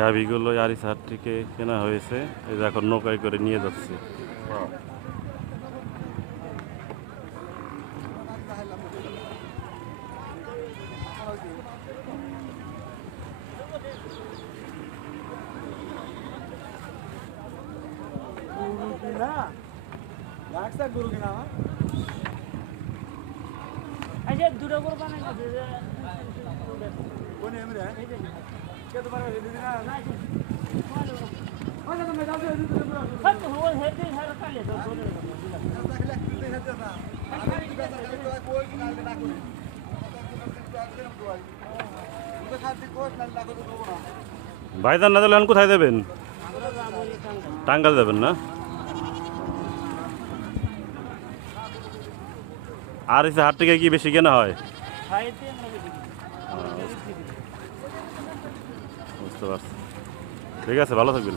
গাভীগুলো আরিস হাট থেকে কেনা হয়েছে, এই যে এখন নৌকায় করে নিয়ে যাচ্ছে। ভাইজান না দিলে এখন কোথায় দেবেন? টাঙ্গাল যাবেন না? আর এসে হাট থেকে কি বেশি কেনা হয়? বুঝতে পারছি। ঠিক আছে, ভালো থাকবেন।